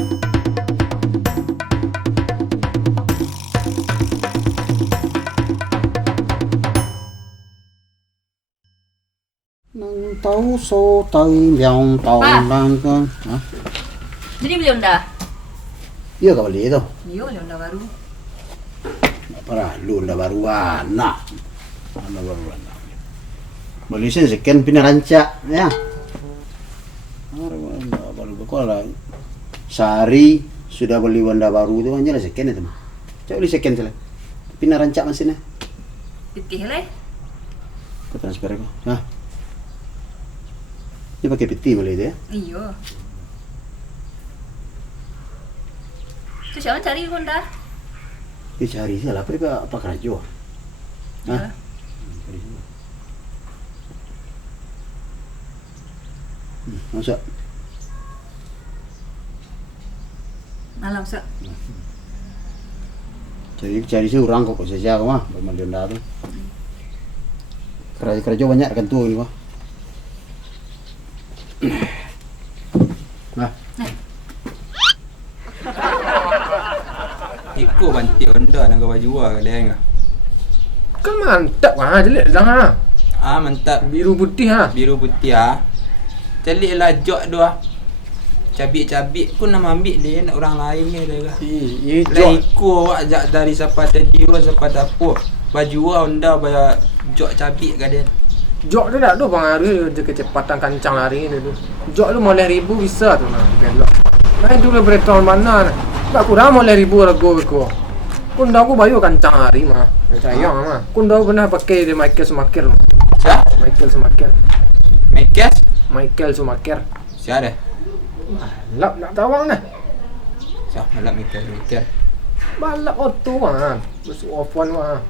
Nang tahu so tahu yang tahu nang kan. Hah? Jadi beli Honda? Iya kau beli itu. Iya, beli Honda baru. Parah, lu Honda baru anak. Honda baru anak. Beli sekian pindah rancak ya. Honda baru berkola. Sehari sudah beli Honda baru itu aja lah sekian itu mah. Coba beli sekian saja. Pindah rancak mesinnya. Pitih lah. Kau transfer kau. Hah? Dia pakai peti boleh itu ya? Iya. Terus siapa cari Honda? Dia cari salah apa dia apa kerajo? Hah? Masa? Malam sih. Cari orang kok saja kau mah bermandi Honda tu. Kerajo banyak kan tu ini mah. Nah, Iko bantik Honda nak kau jual ke dia enggak? Kan mantap ah, jelik dah ah. Ah mantap. Biru putih ah. Biru putih ah. Celiklah jok tu ah. Cabik-cabik pun nak ambil dia nak orang lain ni dia kah. Iya, Lah iko awak ajak dari siapa tadi siapa dapur. Baju Honda bayar jok cabik ke dia. Jok tu tak ada pengaruh je kecepatan kancang lari ni tu. Jok tu 5,000 bisa tu nah belok. Main tu le beretol mana nah. Tak kurang 5,000 rego ko. Kun dah aku bayu kancang lari mah. Sayang mah. Kun dah pernah pakai dia Michael Schumacher. Siapa? Michael Schumacher. Mekes? Michael Schumacher. Siapa dia? Balap nak tawang nah. Siapa malap Mekes? Balap auto mah. Bus off-one mah.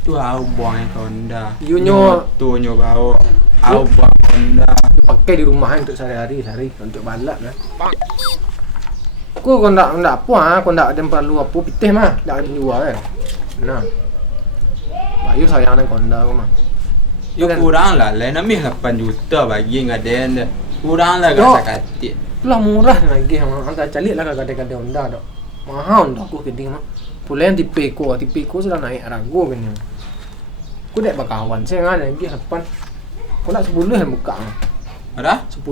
Tu au buang Honda. You nyo tu nyo bawa. Au buang Honda. dia pakai di rumah untuk sehari-hari untuk balap lah. Aku nak apa aku nak ada perlu apa pitih mah, dak ada jual kan. Nah. Bayu sayang dengan Honda aku mah. Yo kurang lah, lain ambil 8 juta bagi ngaden dia. Kurang lah Yo. kat sakatik. Itulah murah lagi hang angkat calik lah kadang-kadang Honda dak. Mahal Honda aku keding mah. Pula yang tipe ko sudah naik ragu kan. Aku dak bakawan saya ngan lagi 8. Aku nak 10 yang buka. Ada? 10.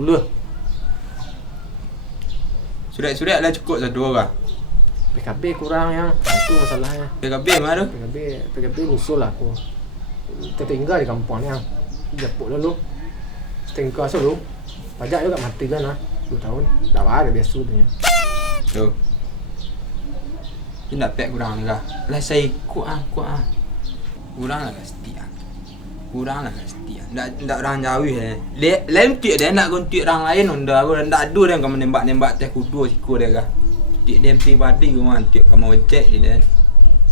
Surat-surat lah cukup satu orang. PKB kurang yang itu masalahnya. PKB mana tu? PKB usul lah aku. Tertinggal di kampung yang jepuk dulu. Tinggal dulu. Pajak juga mati kan lah. 2 tahun. Dah ada biasa tu nya. Tu. Dia nak pack kurang lah. Lah saya ikut ah. Kurang lah pasti ah. Kurang lah pasti ah. Ndak orang jauh eh. Lain tiak dia nak gontiak orang lain Honda aku ndak ada dia kau menembak-nembak teh kudu siku dia kah. Tiak dia pribadi kau mah tiak kau mau cek dia.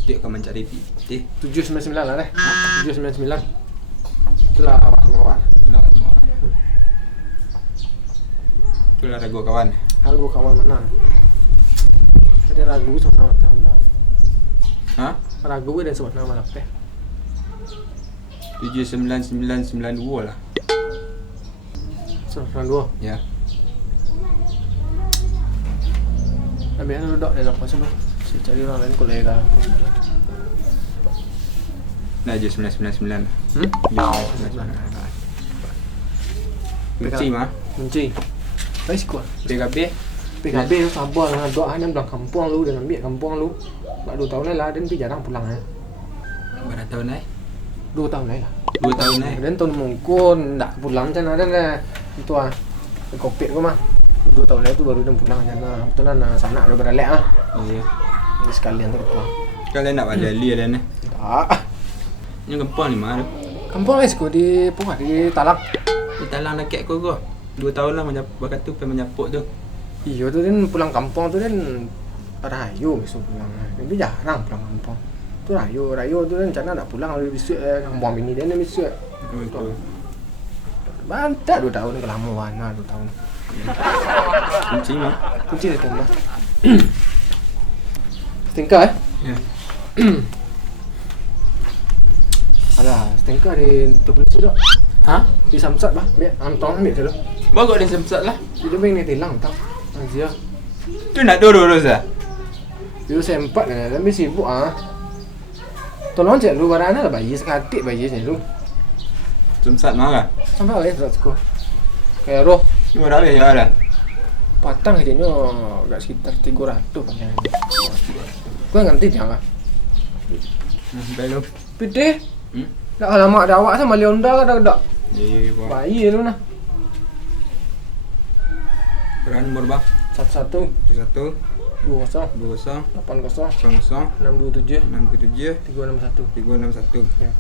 Tiak kau mencari pitih. 799 lah deh. 799. Itulah awak sama awak. Itulah ragu kawan. Harga kawan mana? Ada ragu sama Honda. Ha? Ragu dia sebut nama apa? 79992 lah. 92. Ya. Habis tu duduk dia lepas tu. Saya cari orang lain kolega. Nah, 999. Hmm? Ya. Benci mah. Benci. Baik kuat. PKB. PKB tu sabar dengan doa dia belah kampung lu dan ambil kampung lu. Bak 2 tahun lah dan jarang pulang Berapa tahun ni? 2 tahun lah. 2 tahun ni. Dan tahun mungkin tak pulang macam ada lah. Itu ah. Kopit kau mah. 2 tahun lah tu baru dia pulang macam lah. Betul lah sanak dia beralek ah. Iya. Jadi sekalian tu pulang. Kalian nak balik Ali ada ni. Tak. Yang kampung ni mana? Kampung lah sekolah di Pungah di Talak. Di talang nakek kau go. 2 tahun lah bakat tu pergi menyapuk tu. Iya tu kan pulang kampung tu kan rayu besok pulang. Tapi jarang pulang kampung. Tu rayu tu kan macam nak pulang lebih besok kampung bini dia ni besok. Betul. Bantat 2 tahun kelamuan lah 2 tahun. Kunci mah. Kunci dia tambah. Setingkar Ya. Alah, setingkar di polisi tu. Ha? Di Samsat bah. Biar antong ambil dulu. Bagus dia sempat lah. Dia beng ni tilang tau. Azia. Tu nak terus ah. Dulu sempat kan, tapi sibuk ah. Tolong cek lu barang lah bayi sekatik bayi sini lu. Semsat marah. Sampai awak tak suka. Kayak roh Cuma dah ya dah. patang kayaknya agak sekitar 300 panjang. Kau ngerti jangan? Belum. Pede. Hmm? Dah lama ada awak sama Leonda kan dah. Iya, Bang. Bayi lu nah. Berapa nomor bang? 11 1 20 20 80 00 627 677 361. 361. Ya.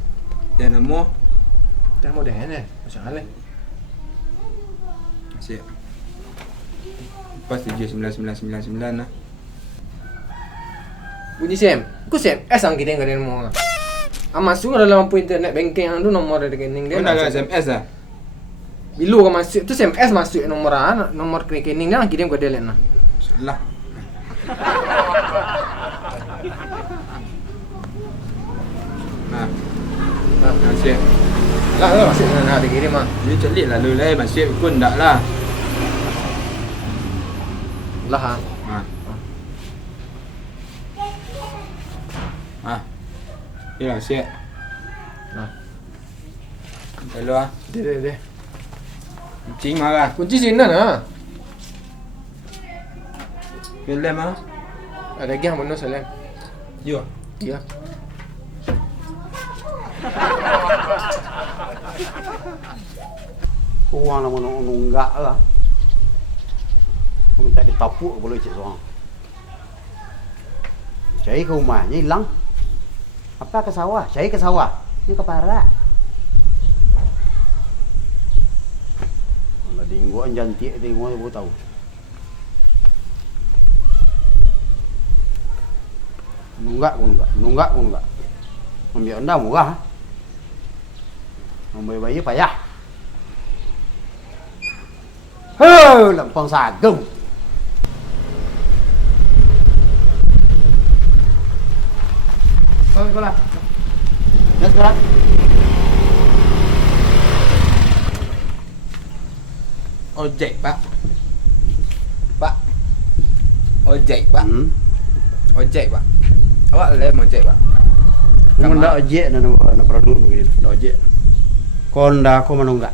Dan nama Dah mau dah ni. Macam mana? Siap. Lepas 79999 lah. Bunyi Sam. Ku Sam. Sang kita yang mau. Masuk dalam lampu internet banking yang tu nombor rekening dia. Kau nak SMS lah? Bila kau masuk tu SMS masuk nomor rekening dia kirim ke dia lain lah. Lah. Nah. Nah, siap. Lah masuk nak dikirim ah. Dia celik lalu lah, masih pun tak lah. Lah ha. Ha. Ha. Ya, siap. Nah. Lalu ah. Dia. Kucing marah. Kunci sini nah. Film ah. Ada lagi yang mana salam. Yo. Ya. Kurang nama nunggak lah. Kau tak ditapuk boleh cik seorang. Cari ke rumahnya hilang. Apa ke sawah? Cari ke sawah. Ini ke parak. Kalau dingguan jantik tengok baru tahu. Nunggak. Ambil anda murah. Ambil bayi payah. Lampang sagem. Kau lah. Nak sekarang? Ojek, Pak. Pak. Ojek, Pak. Ojek, Pak. Awak lem ojek, Pak. Kamu ndak ojek nak produk begini. Ndak ojek. Konda aku menunggak.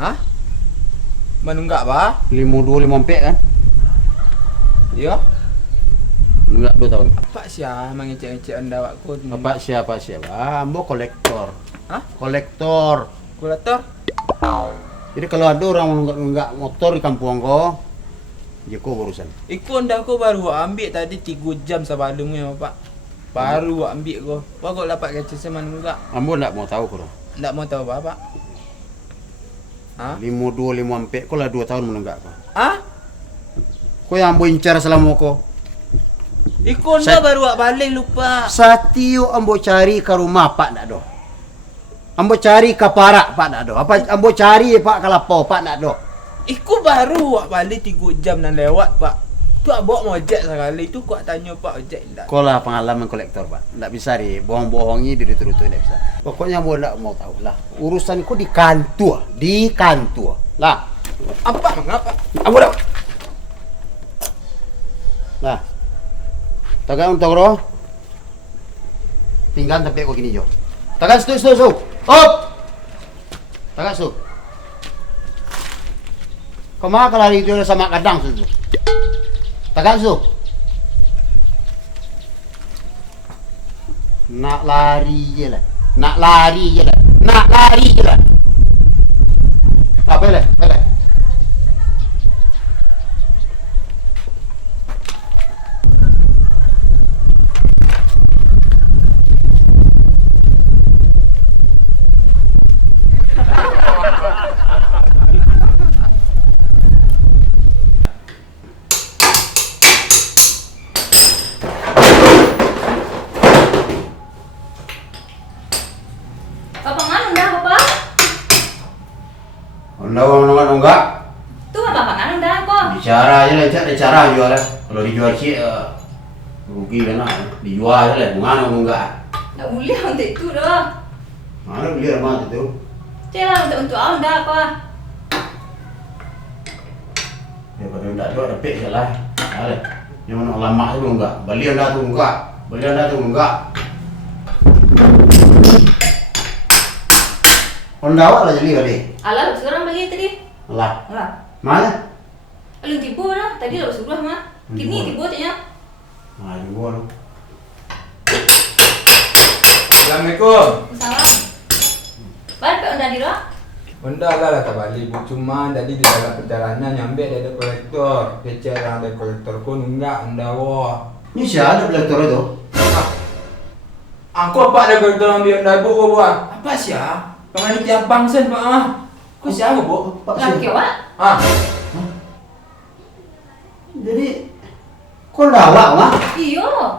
Hah? Menunggak, Pak? 52 54 kan? Ya. Menunggak 2 tahun. Apa sih ah mengecek-ngecek anda awak ku? Apa siapa? Ambo kolektor. Hah? Kolektor. Kulator? Jadi kalau ada orang menunggak motor di kampung kau, dia kau urusan. Iku anda aku baru ambil tadi 3 jam sebelumnya, Pak. Baru ambil ko. Pak kau dapat kecil sama menunggak. Ambo ndak mau tahu kau. Ndak mau tahu apa, Pak? Hah? 52 54 kau lah 2 tahun menunggak kau. Ah? Kau yang ambo incar selama kau. Iku anda baru balik lupa. Satio ambo cari ke rumah Pak ndak do. Ambo cari ke parak Pak ndak do. Apa ambo cari Pak kalapau Pak ndak do. Iku baru balik 3 jam dan lewat, Pak. Tu abang mau ojek sekali tu kau tanya Pak ojek ndak. Kau lah pengalaman kolektor Pak. Ndak bisa di bohong-bohongi diri turut-turut ndak bisa. Pokoknya ambo ndak mau tahu lah. Urusan kau di kantor, Lah. Apa mengapa? Ambo dah. Nah. Tagan untuk roh. Tinggal tapi kau gini jo. Tagan stu. Op. Tagan stu. Kau mah kalau itu sama kadang stu. Tagan stu. Nak lari je lah. Apa le? Bapak mana dah, Bapak? Anda mau nunggak? Tu bapak mana dah kok? Bicara aja lah, ada cara jual lah. Kalau dijual sih rugi kan lah. Dijual aja lah, mana nunggak? Nak boleh untuk itu dah. Mana beli rumah itu? Celah untuk anda apa? Ya pada tidak ada pek je lah. Ale, yang mana lama itu enggak? Bali anda tu enggak? Bali anda tu enggak? Honda awak lah jadi kali. Alah, sekarang bagi tadi. Lah, Alah. mana? Alun tipu lah. Tadi lah sebelah mah. Kini tipu tanya. Nah, ini gua lu. Assalamualaikum. Salam. Balik pak udah diro. Benda lah tak balik. Cuma tadi di dalam perjalanan nyampe ada kolektor. Kecil yang ada kolektor pun enggak anda wah. Ini siapa ada kolektor itu? Aku apa ada kolektor ambil anda bu buat? Apa sih ya? Panitia bangsa pak mah. Kau siapa bu? Laki awak. Ah, Jadi, kau lawak mah? Iyo.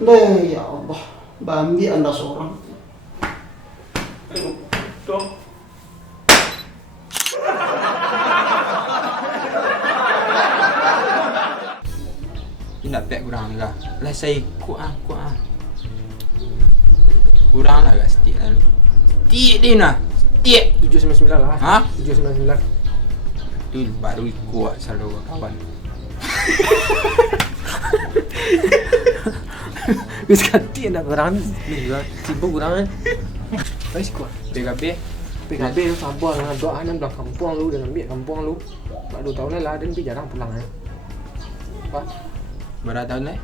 Deh, ya Allah, Bambi anda seorang. tuh. Tidak pek kurang lah. Lah saya kuat. Kurang lah kat setik lah. Setik dia nak. Setik. 799 lah. Ha? 799. Tu baru kuat selalu kawan. Wis ganti nak kurang. Sibuk kurang kan. Wis kuat. PKB. PKB tu sabar dengan doa dan belah kampung lu dan ambil kampung lu. Pak 2 tahun lah dan dia jarang pulang kan. Apa? Berapa tahun ni?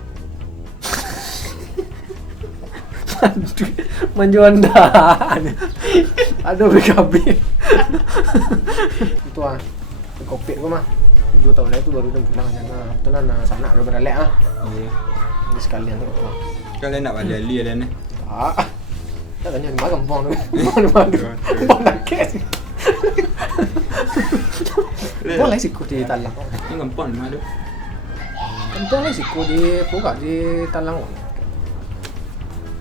Menjuandaan. Aduh PKB. Itu ah. Kopit gua mah. 2 tahun lagi tu baru dia pulang jangan. Tu lah nak sanak dia beralek ah. Iya. Jadi sekalian tu pulang. Kalian nak balik Ali ada ni? Tak. Tak tanya di mana kampung tu. Mana-mana. Kampung nak kes. Boleh siku di Talang. Ni kampung mana tu? Kampung lah siku di Pugak di Talang.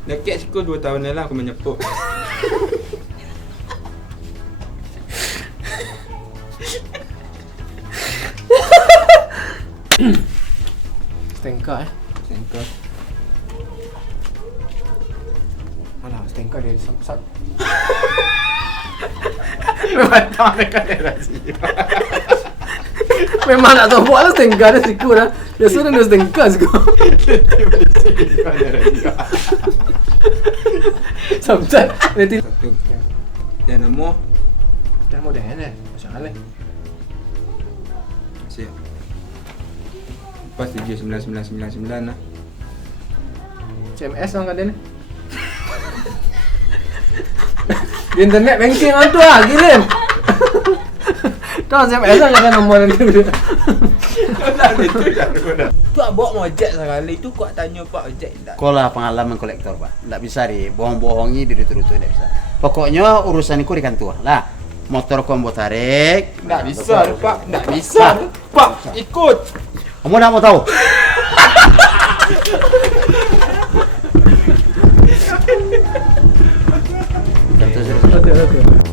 Dekat siku 2 tahun dah lah aku menyepuk. Stengka Sengkau. Alah, stengka dia samsat. Memang tak mereka ada rahsia. Memang nak tahu buat lah stengka dia siku dah. Dia suruh dia stengka siku. Samsat. Nanti. Satu. Dia nama Dah mau dah ni. Masalah. siap. Pas 79999 lah. CMS orang kata ni. Di internet banking orang tu lah, kirim. Tahu CMS lah jangan nombor nanti. Tu bawa mau ojek sekali tu kau tanya Pak ojek tak. Kau lah pengalaman kolektor pak. Tak bisa bohong-bohongi diri turut-turut tak bisa. Pokoknya urusan itu di kantor lah. Motor kau mau tarik. Tak bisa tu Pak, tak bisa tu. Pak ikut. Kamu nak mau tahu? Okey.